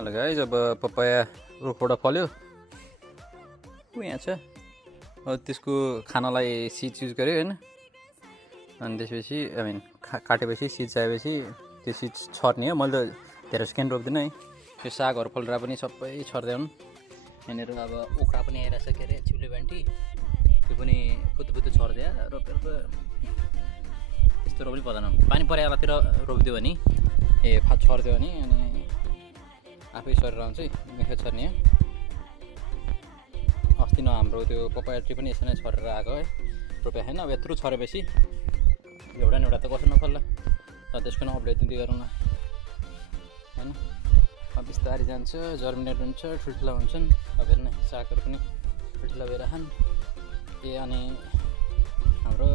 Hello guys, अब papaya रुखबाट फल्यो यहाँ छ। अब त्यसको खानालाई सिड युज गर्यो होइन, अनि त्यसपछि काटेपछि सिड चाहिएपछि त्यो सिड छर्ने हो। मैले त धेरै सेकेन्ड रोप्दिनँ है। त्यो सागहरू फलेर पनि सबै छर्दै हुन्। यहाँनिर अब ओखरा पनि आइरहेछ, के अरे चिउले भ्यान्टी, त्यो पनि पुत्तु छर्दिया रोपेर त त्यस्तो रोप्नै पर्दैन। पानी परे बेलातिर रोपिदियो भने छरिदियो भने अनि आफै सरेर आउँछ है, मिठो छर्ने हो। अस्ति हाम्रो त्यो पपाया ट्री पनि यसरी नै छरेर आएको है, रोप्या छैन। अब यत्रो छरेपछि एउटा न एउटा त कसो नफल्ला, र त्यसको पनि अपडेट दिँदै गरौँ न होइन। अब बिस्तारै जान्छ, जर्मिनेट हुन्छ, ठुल्ठुला हुन्छन्। अब हेर्न सागहरू पनि ठुल्ठुला भइरहन्। अनि हाम्रो